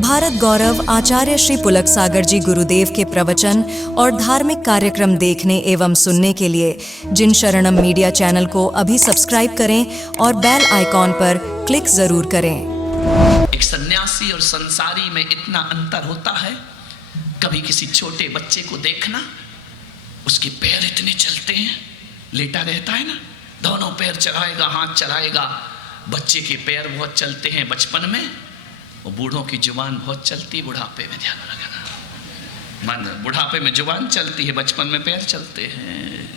भारत गौरव आचार्य श्री पुलक सागर जी गुरुदेव के प्रवचन और धार्मिक कार्यक्रम देखने एवं सुनने के लिए जिन शरणम मीडिया चैनल को अभी सब्सक्राइब करें और बेल आइकॉन पर क्लिक जरूर करें। एक सन्यासी और संसारी में इतना अंतर होता है। कभी किसी छोटे बच्चे को देखना, उसके पैर इतने चलते हैं, लेटा रहता है ना, दोनों पैर चलाएगा, हाथ चलाएगा। बच्चे के पैर बहुत चलते हैं बचपन में, और बूढ़ों की जुबान बहुत चलती है बुढ़ापे में। ध्यान रखना, मान बुढ़ापे में जुबान चलती है, बचपन में पैर चलते हैं।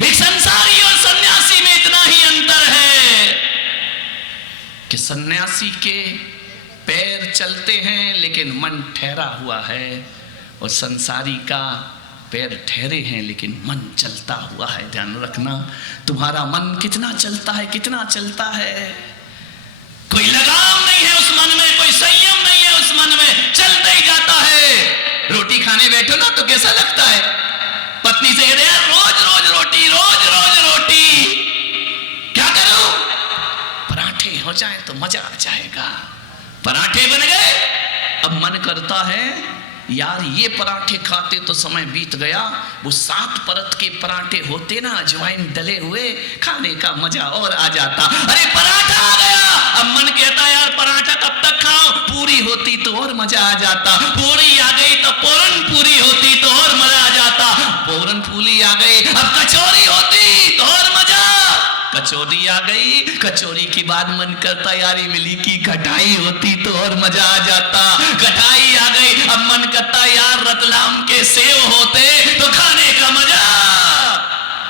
एक संसारी और सन्यासी में इतना ही अंतर है कि सन्यासी के पैर चलते हैं लेकिन मन ठहरा हुआ है, और संसारी का पैर ठहरे हैं लेकिन मन चलता हुआ है। ध्यान रखना, तुम्हारा मन कितना चलता है, कितना चलता है। कोई लगाम नहीं है उस मन में, कोई संयम नहीं है उस मन में, चलता ही जाता है। रोटी खाने बैठो ना तो कैसा लगता है, पत्नी से कहते हैं रोज रोज रोटी, रोज रोज रोटी, क्या करूं, पराठे हो जाए तो मजा आ जाएगा। पराठे बन गए, अब मन करता है यार ये पराठे खाते तो समय बीत गया, वो 7 परत के पराठे होते ना अजवाइन डले हुए, खाने का मजा और आ जाता। अरे पराठा आ गया, अब मन कहता यार पराठा कब तक खाओ, पूरी होती तो और मजा आ जाता। पूरी आ गई तो पूरन पूरी होती तो और मजा आ जाता। पूरन पूरी आ गई, अब कचौरी होती तो और मजा। कचौरी आ गई, कचौरी के बाद मन करता यार इमली की खटाई होती तो और मजा आ जाता। खटाई आ गई, अब मन करता यार रतलाम के सेव होते तो खाने का मजा।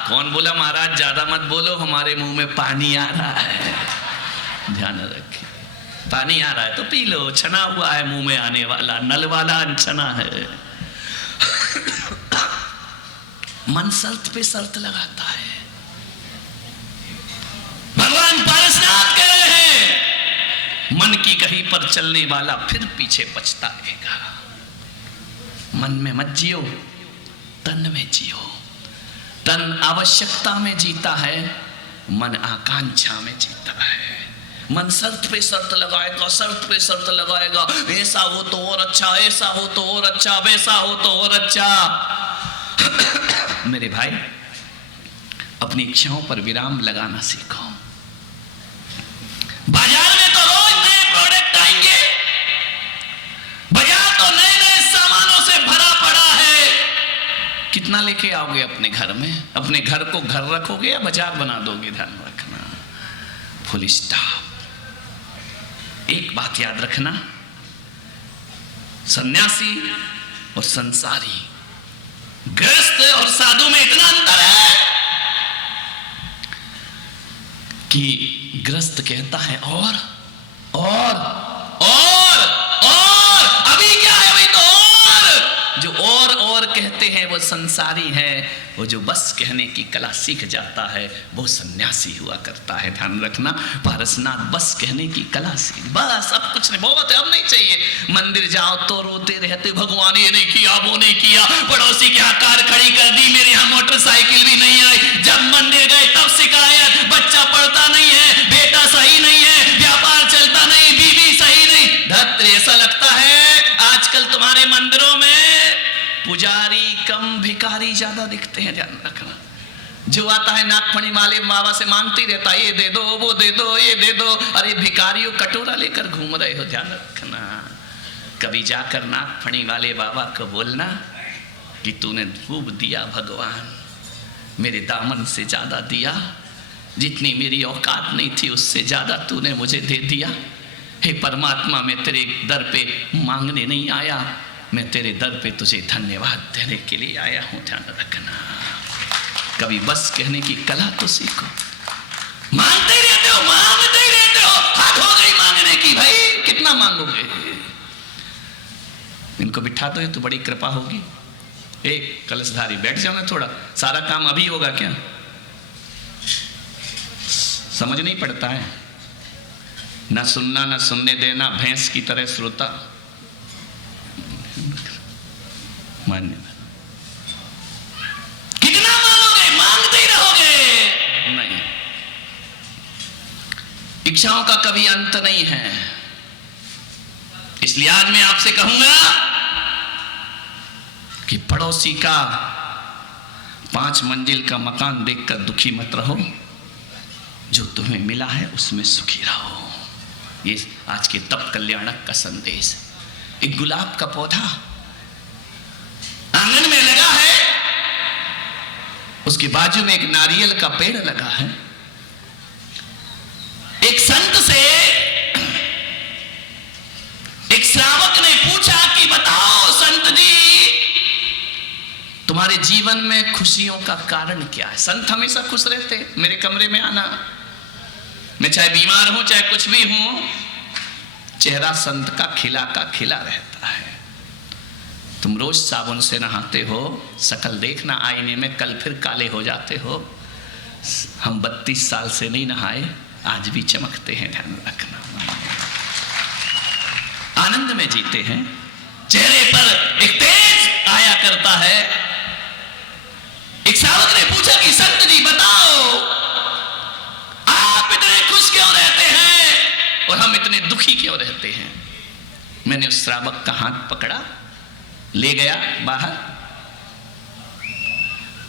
कौन बोला महाराज ज्यादा मत बोलो, हमारे मुंह में पानी आ रहा है। ध्यान रखिए, पानी आ रहा है तो पी लो, छना हुआ है मुंह में आने वाला, नल वाला अनछना है। मन शर्त पे शर्त लगाता है। भगवान पारसनाथ कह रहे हैं मन की कहीं पर चलने वाला फिर पीछे पछताएगा। मन में मत जियो, तन में जियो। तन आवश्यकता में जीता है, मन आकांक्षा में जीता है। मन शर्त पे शर्त लगाएगा, शर्त पे शर्त लगाएगा, ऐसा हो तो और अच्छा, ऐसा हो तो और अच्छा, वैसा हो तो और अच्छा। मेरे भाई, अपनी इच्छाओं पर विराम लगाना सीखो। बाजार में तो रोज नए प्रोडक्ट आएंगे, बाजार तो नए नए सामानों से भरा पड़ा है। कितना लेके आओगे अपने घर में? अपने घर को घर रखोगे या बाजार बना दोगे? ध्यान रखना, फुल स्टॉप। एक बात याद रखना, सन्यासी और संसारी, गृहस्थ और साधु में इतना अंतर है कि गृहस्थ कहता है और अभी क्या है, अभी तो और। जो और कहते हैं वो संसारी है, वो जो बस कहने की कला सीख जाता है वो सन्यासी हुआ करता है। ध्यान रखना, पारसनाथ बस कहने की कला सीख, बस अब कुछ नहीं, बहुत है, अब नहीं चाहिए। मंदिर जाओ तो रोते रहते, भगवान ये नहीं किया, वो नहीं किया, पड़ोसी के यहाँ कार खड़ी कर दी, मेरे यहाँ मोटरसाइकिल भी नहीं आई। जब मंदिर गए तब शिकायत, बच्चा पढ़ता नहीं है, बेटा सही नहीं है, व्यापार चलता नहीं, बीवी सही नहीं। धत्र, ऐसा लगता है आजकल तुम्हारे मंदिरों में पुजारी कम भिखारी ज्यादा दिखते हैं। ध्यान रखना, जो आता है नागफणी वाले बाबा से मांगते रहता है, ये दे दो, वो दे दो, ये दे दो। अरे भिखारियों कटोरा लेकर घूम रहे हो। ध्यान रखना, कभी जाकर नागफणी वाले बाबा को बोलना कि तूने खूब दिया भगवान, मेरे दामन से ज्यादा दिया, जितनी मेरी औकात नहीं थी उससे ज्यादा तूने मुझे दे दिया। हे परमात्मा, मैं तेरे दर पे मांगने नहीं आया, मैं तेरे दर पे तुझे धन्यवाद देने के लिए आया हूं। ध्यान रखना, कभी बस कहने की कला तो सीखो। मांगते रहते हो, मांगते रहते हो, हाथ हो गई मांगने की, भाई कितना मांगोगे? इनको बिठा दो तो बड़ी कृपा होगी। एक कलशधारी बैठ जाओ ना, थोड़ा सारा काम अभी होगा क्या? समझ नहीं पड़ता है, ना सुनना ना सुनने देना, भैंस की तरह श्रोता। मान्य, कितना मांगोगे? मांगते ही रहोगे। नहीं, इच्छाओं का कभी अंत नहीं है। इसलिए आज मैं आपसे कहूंगा कि पड़ोसी का 5 मंजिल का मकान देखकर दुखी मत रहो, जो तुम्हें मिला है उसमें सुखी रहो। ये आज के तप कल्याणक का संदेश। एक गुलाब का पौधा आंगन में लगा है, उसके बाजू में एक नारियल का पेड़ लगा है। एक संत से एक श्रावक ने पूछा कि बताओ संत जी, तुम्हारे जीवन में खुशियों का कारण क्या है? संत हमेशा खुश रहते हैं। मेरे कमरे में आना, मैं चाहे बीमार हूं चाहे कुछ भी हूं, चेहरा संत का खिला रहता है। तुम रोज साबुन से नहाते हो, शकल देखना आईने में, कल फिर काले हो जाते हो। हम 32 साल से नहीं नहाए, आज भी चमकते हैं, ध्यान रखना। आनंद में जीते हैं, चेहरे पर एक तेज आया करता है। एक श्रावक ने पूछा कि संत जी बताओ, आप इतने खुश क्यों रहते हैं और हम इतने दुखी क्यों रहते हैं? मैंने उस श्रावक का हाथ पकड़ा, ले गया बाहर।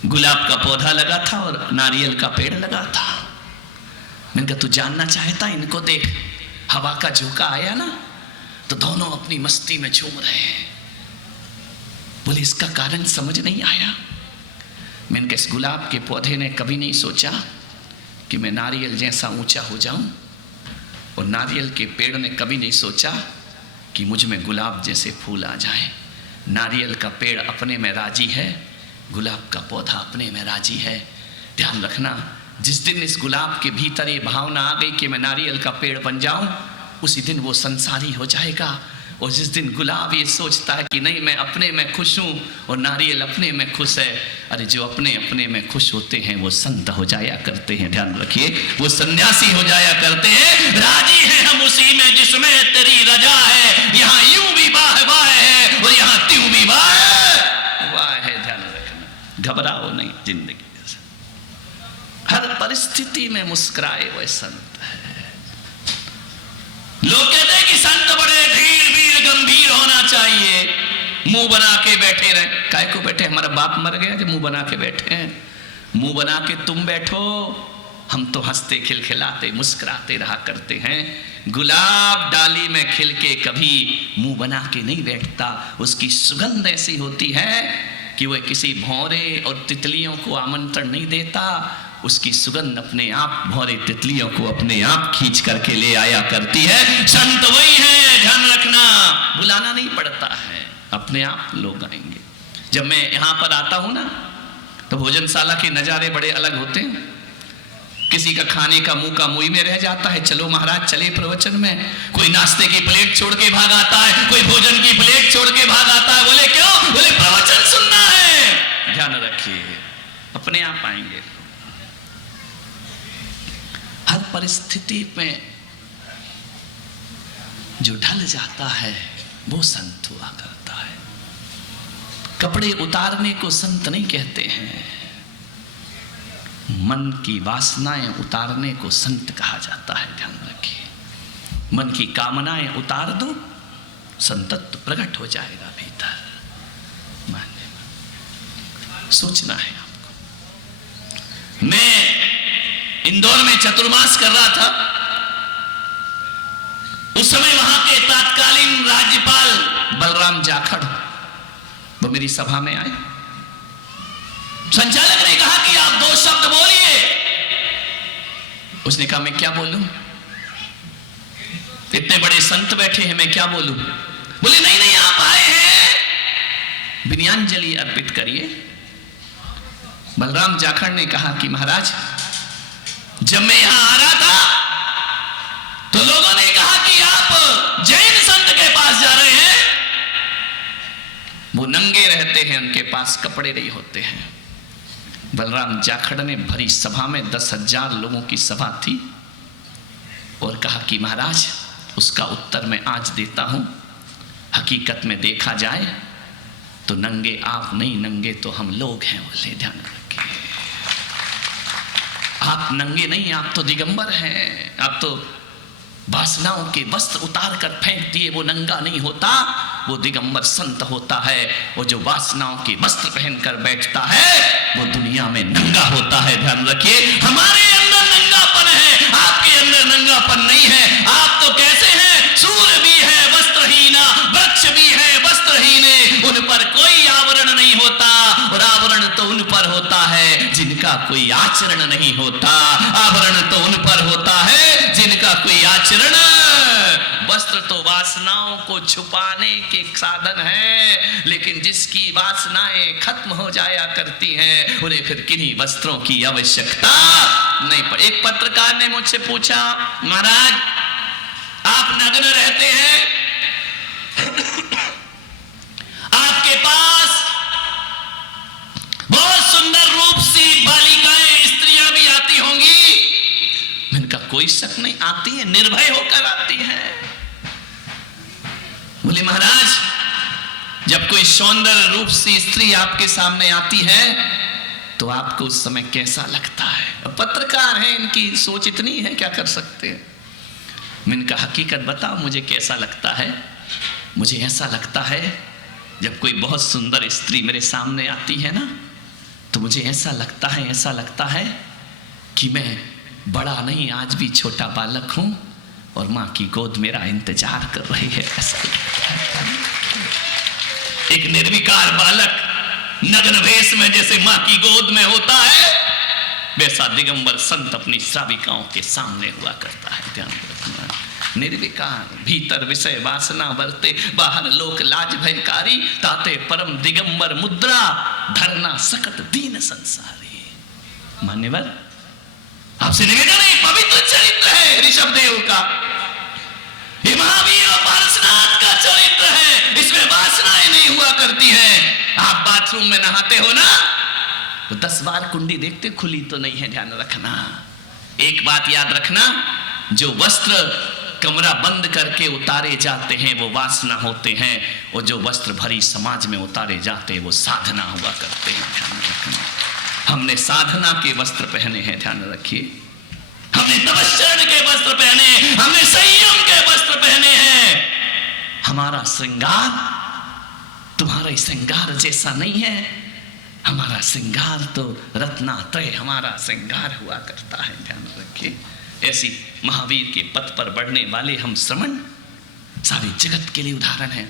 गुलाब का पौधा लगा था और नारियल का पेड़ लगा था। मैंने कहा तू जानना चाहता, इनको देख, हवा का झोंका आया ना तो दोनों अपनी मस्ती में झूम रहे हैं। बोले इसका कारण समझ नहीं आया। मैंने कहा इस गुलाब के पौधे ने कभी नहीं सोचा कि मैं नारियल जैसा ऊंचा हो जाऊं, और नारियल के पेड़ ने कभी नहीं सोचा कि मुझ में गुलाब जैसे फूल आ जाए। नारियल का पेड़ अपने में राजी है, गुलाब का पौधा अपने में राजी है। ध्यान रखना, जिस दिन इस गुलाब के भीतर ये भावना आ गई कि मैं नारियल का पेड़ बन जाऊं, उसी दिन वो संसारी हो जाएगा। और जिस दिन गुलाब ये सोचता है कि नहीं मैं अपने में खुश हूं और नारियल अपने में खुश है, अरे जो अपने अपने में खुश होते हैं वो संत हो जाया करते हैं। ध्यान रखिए, वो सन्यासी हो जाया करते हैं। राजी हैं हम उसी में जिसमें तेरी रजा है, यहाँ यूं भी वाह है और यहाँ त्यों भी वाह है। ध्यान रखना, घबराओ नहीं जिंदगी से, हर परिस्थिति में मुस्कुराए वह संत है। लोग कहते हैं कि संत बड़े धीर वीर गंभीर होना चाहिए, मुंह बना के बैठे रहे। काय को बैठे? हमारा बाप मर गया जब मुंह बना के बैठे हैं। मुंह बना के तुम बैठो, हम तो हंसते खिलखिलाते मुस्कुराते रहा करते हैं। गुलाब डाली में खिल के कभी मुंह बना के नहीं बैठता। उसकी सुगंध ऐसी होती है कि वह किसी भौरे और तितलियों को आमंत्रण नहीं देता। उसकी सुगंध अपने आप भौरे तितलियों को अपने आप खींच करके ले आया करती है। संत वही है, ध्यान रखना, बुलाना नहीं पड़ता है, अपने आप लोग आएंगे। जब मैं यहां पर आता हूं ना तो भोजनशाला के नजारे बड़े अलग होते हैं। किसी का खाने का मुंह का मुंह में रह जाता है, चलो महाराज चले प्रवचन में। कोई नाश्ते की प्लेट छोड़ के भाग आता है, कोई भोजन की प्लेट छोड़ के भाग आता है। बोले क्यों? बोले प्रवचन सुनना है। ध्यान रखिए, अपने आप आएंगे। हर परिस्थिति में जो ढल जाता है वो संत हुआ करता है। कपड़े उतारने को संत नहीं कहते हैं, मन की वासनाएं उतारने को संत कहा जाता है। ध्यान रखिए, मन की कामनाएं उतार दो, संतत्व प्रकट हो जाएगा भीतर। सोचना है आपको। मैं इंदौर में चतुर्मास कर रहा था, उस समय वहां के तत्कालीन राज्यपाल बलराम जाखड़ वो मेरी सभा में आए। संचालक ने कहा कि आप 2 शब्द बोलिए। उसने कहा मैं क्या बोलूं, इतने बड़े संत बैठे हैं, मैं क्या बोलूं? बोले नहीं नहीं, आप आए हैं, विनयांजलि अर्पित करिए। बलराम जाखड़ ने कहा कि महाराज, जब मैं यहां आ रहा था तो लोगों ने कहा कि आप जैन संत के पास जा रहे हैं। वो नंगे रहते हैं, उनके पास कपड़े नहीं होते हैं। बलराम जाखड़ ने भरी सभा में 10,000 लोगों की सभा थी और कहा कि महाराज, उसका उत्तर मैं आज देता हूं। हकीकत में देखा जाए तो नंगे आप नहीं, नंगे तो हम लोग हैं। बोले ध्यान रखिए, आप नंगे नहीं, आप तो दिगंबर हैं, आप तो वासनाओं के वस्त्र उतार कर फेंक दिए वो नंगा नहीं होता, वो दिगंबर संत होता है। वो जो वासनाओं के वस्त्र पहनकर बैठता है वो दुनिया में नंगा होता है। ध्यान रखिए, हमारे अंदर नंगापन है, आपके अंदर नंगापन नहीं है। आप तो कैसे हैं? सूर्य भी है वस्त्रहीना, वृक्ष भी है वस्त्रहीने, उन पर कोई आवरण नहीं होता। और आवरण तो उन पर होता है जिनका कोई आचरण नहीं होता। आवरण तो उन पर होता है जिनका कोई आचरण। वस्त्र तो वासनाओं को छुपाने के साधन है, लेकिन जिसकी वासनाएं खत्म हो जाया करती हैं उन्हें फिर किन्हीं वस्त्रों की आवश्यकता नहीं पड़ती। एक पत्रकार ने मुझसे पूछा, महाराज आप नग्न रहते हैं, आपके पास बहुत सुंदर रूप सी बालिकाएं स्त्रियां भी आती होंगी। मैंने कहा कोई शक नहीं, आती है, निर्भय होकर आती है। बोले महाराज जब कोई सौंदर्य रूप सी स्त्री आपके सामने आती है तो आपको उस समय कैसा लगता है? पत्रकार हैं, इनकी सोच इतनी है, क्या कर सकते हैं। मैंने कहा हकीकत बताओ मुझे कैसा लगता है। मुझे ऐसा लगता है जब कोई बहुत सुंदर स्त्री मेरे सामने आती है ना, तो मुझे ऐसा लगता है कि मैं बड़ा नहीं, आज भी छोटा बालक हूं और मां की गोद मेरा इंतजार कर रही है। ऐसा एक निर्विकार बालक नग्न वेश में जैसे मां की गोद में होता है, वैसा दिगंबर संत अपनी श्राविकाओं के सामने हुआ करता है। ध्यान रखना, निर्विकार, भीतर विषय वासना वर्ते, बाहर लोक लाज भयकारी, ताते परम दिगंबर मुद्रा, धरना सकत दीन संसारी। मान्यवर आपसे निवेदन है, पवित्र चरित्र है ऋषभ देव का, ये महावीर और पारसनाथ का चरित्र है। इसमें वासनाएं नहीं हुआ करती हैं। आप बाथरूम में नहाते हो ना, तो 10 बार कुंडी देखते, खुली तो नहीं है। ध्यान रखना, एक बात याद रखना, जो वस्त्र कमरा बंद करके उतारे जाते हैं वो वासना होते हैं, और जो वस्त्र भरी समाज में उतारे जाते हैं वो साधना हुआ करते हैं। ध्यान रखना, हमने साधना के वस्त्र पहने हैं। ध्यान रखिए, हमने तपश्चर्य के वस्त्र पहने, हमने संयम के वस्त्र पहने हैं। हमारा श्रृंगार तुम्हारा श्रृंगार जैसा नहीं है। हमारा श्रृंगार तो रत्नात्रय हमारा श्रृंगार हुआ करता है। ध्यान रखिए, ऐसी महावीर के पथ पर बढ़ने वाले हम श्रमण सारे जगत के लिए उदाहरण हैं।